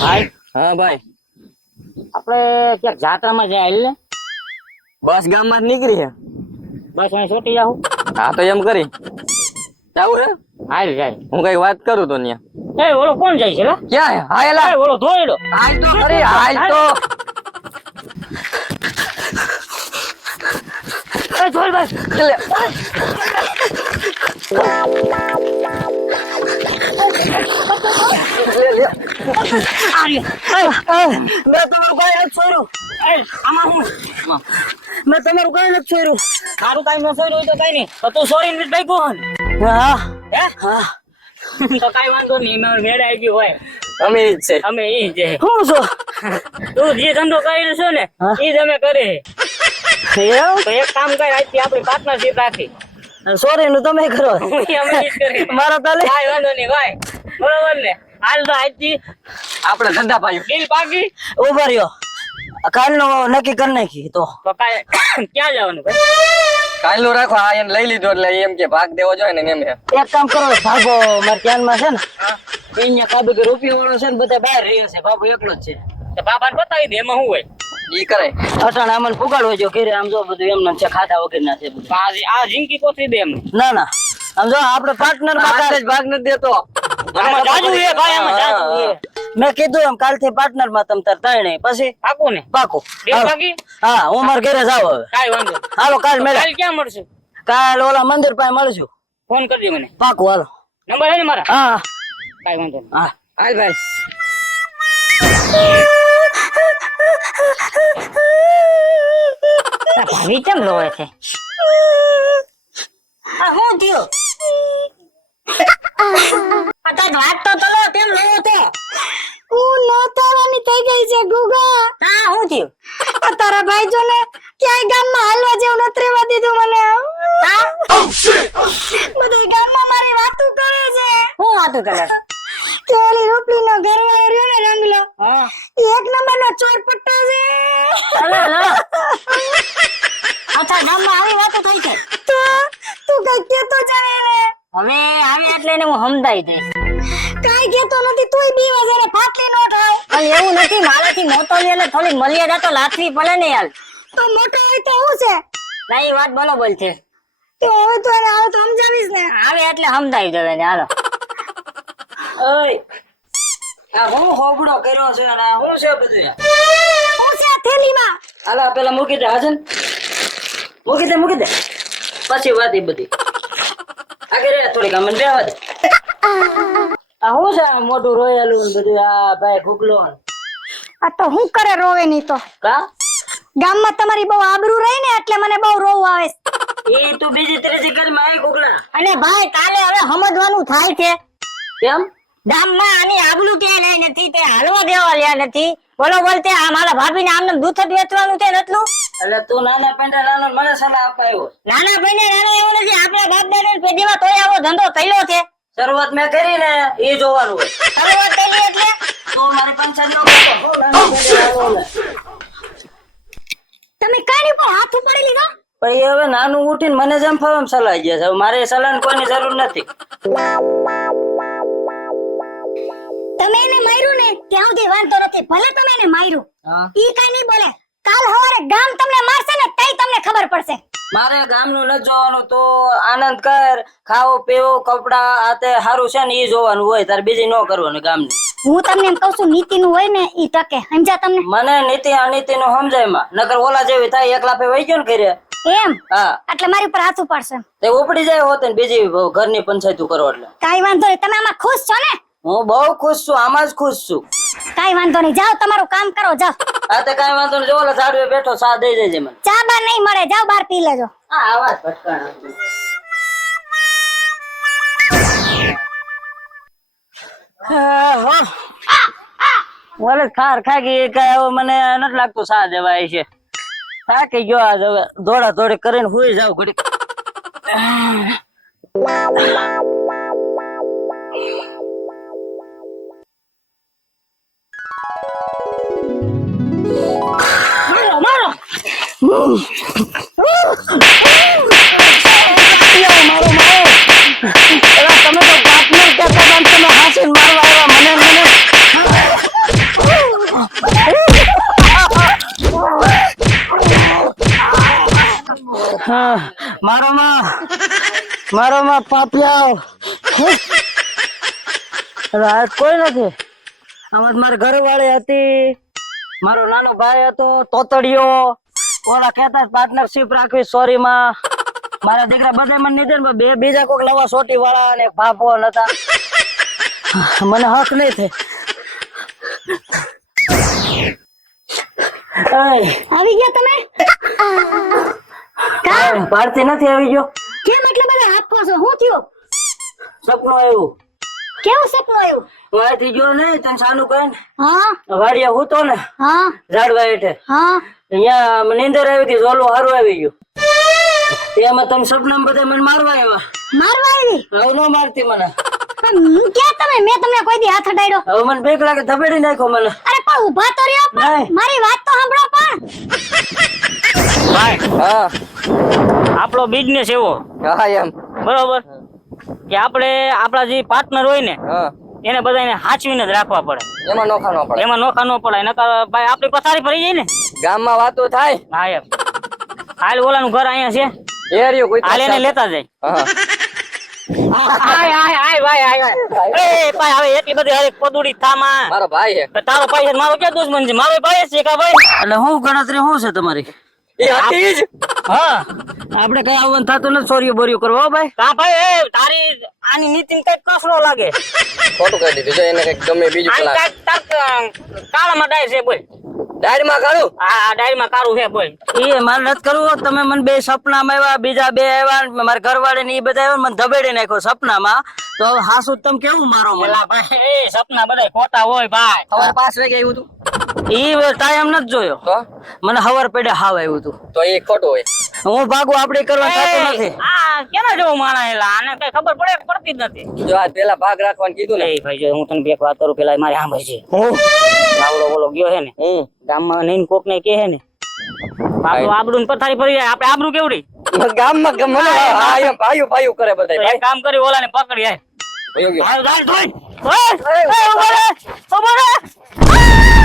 ભાઈ હા ભાઈ, આપણે ક્યાંક જાત્રામાં જાય હાલ ને. બસ ગામમાં જ નીકળી છે. બસ અહીં છૂટી જાવ. હા તો એમ કરી જાવું હે. હાલ જાય. હું કઈ વાત કરું તો ન્યા. એ ઓલો કોણ જાય છે લા? ક્યાં હે? હા એલા. એ ઓલો ધોયેલો. હાલ તો ખરી, હાલ તો. એ ધોઈ બસ. એટલે આર્ય. મેં તમારું કઈ નથી છોડ્યું. એ આમાં હું મેં તમારું કઈ નથી છોડ્યું. મારું કાઈ ન સોર્યું તો કઈ નહીં. તો તું સોરીને જ ભાગ્યો હન. હા હે? હા, તો કાઈ વાંધો નહીં. મેં મેળે આવી ગયો હોય. અમે ઈ જ છે. અમે ઈ છે. હું છો તું જે ધંધો કરી છો ને હા. ઈ જ અમે કરે. એમ? તો એક કામ કર, આજથી આપણી પાર્ટનરશિપ રાખી. સોરી નું તમે કરો. અમે ઈ જ કરીએ. મારા તાલે કાઈ વાંધો નહીં ભાઈ. બરોબર ને? હાલ તો આજથી આપણે ધંધા પાયું. ડીલ પાકી. ઉભા રહ્યો, કાલનો નક્કી કરી નાખી તો. તો કાઈ ક્યાં જવાનું ભાઈ? કાલનું રાખો. આ એને લઈ લીધો એટલે એમ કે ભાગ દેવો જોઈએ ને એમ. એક કામ કરો, ભાગો મારા ધ્યાનમાં છે ને અહીંયા કાબુ કે રૂપિયા વાળો છે ને બધા બહાર રહે છે. બાબુ એકલો જ છે. તો બાપાને બતાવી દે એમાં શું હોય. ઈ કરે. અટાણે અમને પુગાડવો જો ઘરે. આમ જો બધું એમને છે, ખાધા વગર ના છે બધું. આ જિંદગી કોથળી દે એમને. ના ના, આમ જો આપણે પાર્ટનર માં જ ભાગ નથી દેતો. આમાં જાજુ છે ભાઈ, આમાં જાજુ છે. મેં કીધું એમ કાલથી પાર્ટનર માં તમ તાર ત્રણે પછી પાકું ને? પાકું. ડીલ પાકી? હા, હું મારા ઘરે જાવ હવે. કાઈ વાંધો નહીં. હાલો કાલ મેળા. કાલ ક્યાં મળશું? કાલ ઓલા મંદિર પાસે મળશું. ફોન કરજો મને. પાકું. હાલો. નંબર હે ને મારા? હા કાઈ વાંધો નહીં. હા, હાલ ભાઈ. ભાભી કેમ રોવે છે? આ શું થયું? કદાચ વાત તો ચલો, કેમ રોવો છો? હું નોતરાની થઈ ગઈ છે ગુગા. હા, શું થયું? આ તારા ભાઈ જો ને ક્યાંય ગામમાં હાલવા જેવું નથી રહેવા દીધું મને. બધા ગામમાં મારી વાતું કરે છે. શું વાતું કરે? કે ઓલી રૂપલીનો ઘરવાળો રહ્યો ને રંગલો, હા. એ એક નંબરનો ચોર પટ્ટો છે. અરે લો. અચ્છા, ગામમાં આવી વાતો થઈ છે. તો તું કઈ કેતો જ ને. હવે આવી એટલે એને હું સમજાઈ દઈશ. કાઈ કેતો નથી, તોય બીવા છે ને ફાટલી નો થાય. પણ એવું નથી, મારાથી મોટો લે એટલે થોડી મર્યાદા તો લાથવી પડે ને યાર. તો મોટો હોય તો શું છે? ના, એ વાત બરોબર છે. તો હવે તો એને આવો તો સમજાવીશ ને. આવે એટલે સમજાવી દેવે ને. હાલો. ઓય, આ હું હોબળો કર્યો છે અને આ હું છે બધું. શું છે આ થેલીમાં? હાલા પેલા મૂકી દે. હાજન મૂકી દે. પછી વાત એ બધી આગળ થોડીક આમ બેહવા દે. આ હું છે આ મોટું રોયેલું ને બધું? આ ભાઈ ભૂગલો આ તો હું કરે રોવે નહીં તો. કા ગામમાં તમારી બહુ આબરૂ રહી ને એટલે મને બહુ રોવું આવે છે. એ તું બીજી ત્રીજી ઘરમાં આવી ભૂગલા. અને ભાઈ કાલે હવે સમજવાનું થાય છે. કેમ? ગામમાં આની આબરૂ ક્યાંય લઈ નથી, તે હાલવા દેવા લ્યા નથી. બરોબર તે આ મારા ભાભીને આમને દૂધ જ વેચવાનું છે ને એટલું. એટલે તું નાના પેંડા નાનો મને સલાહ અપાયો. નાના ભાઈને નાના એવું નથી. આપણા બાપ દાદા પેઢીમાં તોય આવો ધંધો થયેલો છે. શરૂઆત મેં કરી ને એ જોવાનું હોય. શરૂઆત થઈ એટલે તું મારી પંચાયત નો કરતો. નાના પેંડા નાનો ને. તમે કાની પર હાથ ઉપાડી લીધો? પણ એ હવે નાનું ઉઠીને મને જેમ ફાવે એમ સલાહ ગયા છે. હવે મારે સલાહ કોઈની જરૂર નથી. તમે એને માર્યું ને ત્યાં સુધી વાંધો નથી. ભલે તમે એને માર્યું, ઈ કઈ નહીં બોલે. કાલ સવારે ગામ તમને મારશે ને તઈ તમને ખબર પડશે. મારે ગામનું ન જોવાનું. તો આનંદ કર, ખાવો પીવો કપડા આ તે સારું છે ને એ જોવાનું હોય. તારે બીજી ન કરવાનું ગામની. હું તમને એમ કહું છું, નીતિનું હોય ને ઈ ટકે. સમજ્યા તમને? મને નીતિ અનીતિ નું સમજાય માં. નકર ઓલા જેવી થાય એક લાફે વહી ગયો ને ઘરે. એમ હા, એટલે મારી ઉપર હાથ ઉપાડશે. તે ઉપડી જાય હોત ને બીજી ઘરની પંચાયતું કરો એટલે. કાઈ વાંધો નહીં. તમે આમાં ખુશ છો ને? હું બહુ ખુશ છું, આમાં જ ખુશ છું. કાઈ વાંધો નહીં. જાઓ તમારું કામ કરો. જાઓ. આ તે કઈ વાંધો નહીં. જો ઓલા ઝાડવે બેઠો સા દઈ દેજે મને. ચા બા નહીં મળે. જાઓ બહાર પી લેજો. હા, આવાજ ભટકાણા. ઓલે ખાર ખાગી કઈ હવે મને નથી લાગતું સા દેવાય છે. થાકી ગયો આજ. હવે દોડા દોડી કરીને હુઈ જાવ ઘડી. મારો મારો મારો માં પાપિયા રાત કોઈ નથી. આમાં મારા ઘરવાળી હતી, મારો નાનો ભાઈ હતો તોતડિયો, ઓલા કહેતા પાર્ટનરશિપ રાખવી સોરી માં. મારા દીકરા બધા મને નીચે બે બીજા કોઈક લવા સોટી વાળા અને ભાભો નતા. મને હક નહીં થાય. આવી ગયા તમે? ભારતી નથી આવી ગયો. કેમ એટલા બધા આપો છો? શું થયું? સપનું આવ્યું. કેવું સપનું આવ્યું? હું અહીંથી ગયો નહીં તને સાનું કહે ને હા વાડિયા હું તો ને હા ઝાડવા હેઠે હા અહીંયા મને નીંદર આવી હતી, ઝોલું હારું આવી ગયું. એમાં તમે સપનામાં બધા મને મારવા આવ્યા. મારવા આવી? હવે ન મારતી મને. ક્યાં તમે? મેં તમને કોઈ દી હાથ અડાડ્યો? હવે મને બીક લાગે, ધબેડી નાખ્યો મને. અરે પણ ઊભા તો રહ્યો. પણ નહીં. મારી વાત તો સાંભળો. પણ ભાઈ હા આપણો બિઝનેસ એવો હા એમ બરોબર કે આપણે આપણા જે પાર્ટનર હોય ને હા એને બધાને હાચવીને જ રાખવા પડે. એમાં નોખા ન પડે. એમાં નોખા ન પડાય, નકર ભાઈ આપણી પથારી ફરી જાય ને. ગામમાં વાતો થાય હા એમ હાલ ઓલાનું ઘર અહીંયા છે, એ રહ્યો કોઈ હાલ એને લેતા જાય. હા આય આય આય ભાઈ આય આય. એ ભાઈ હવે એટલી બધી હરેક પદુડી થામાં મારો ભાઈ હે તારો ભાઈ છે, મારો ક્યાં દુશ્મન છે? મારો ભાઈ જ છે કા ભાઈ? એટલે હું ગણતરી શું છે તમારી? એ હતી જ હા આપણે કઈ આવવાનું થતું નથી સોરીઓ બોરીઓ કરવા હો ભાઈ. કા ભાઈ એ તારી આની નીતિન કઈક કસરો લાગે. ખોટું કહી દીધું જો એને કઈક ગમે બીજું આની પેલા કઈક તાર કાળામાં ડાય છે બોલ. ડાયરીમાં કાઢું આ ડાયરીમાં કાળું છે બોલ. એ મારે નથી કરવું. તમે મને બે સપનામાં આવ્યા, બીજા બે આવ્યા, મારા ઘરવાળી ને એ બધા આવ્યા, મને ધબેડી નાખ્યો સપનામાં. તો હવે હાસુ તમે કેવું મારો મને? એલા ભાઈ એ સપના બધા ખોટા હોય ભાઈ. સવારે 5 વાગે આવ્યું હતું ઈ ટાઈમ નથી જોયો તો મને. હવાર પેડે હાવ આવ્યું હતું. તો એ ખોટું હોય. હું ભાગું આપડે કરવા થતું નથી. આ કેના જેવો માણસ એલા, આને કઈ ખબર પડતી જ નથી. જો આ પેલા ભાગ રાખવાનું કીધું ને એ ભાઈ જો હું તને બે વાત કરું, પેલા મારી આંભ છે આવડો ઓલો ગયો છે ને ગામમાં નહીં કોક ને કે છે ને આપણું આબરૂ ને પથારી ફરી જાય. આપણે આબરૂ કેવડી ગામમાં મને હા એમ ભાઈઓ ભાઈઓ કરે તો બધા એક કામ કરી ઓલા ને પકડી આય. ભાઈઓ ગયો હાલ, હાલ, ધોઈ. ઓય, ઓય, ઉભો રહે, ઉભો રહે.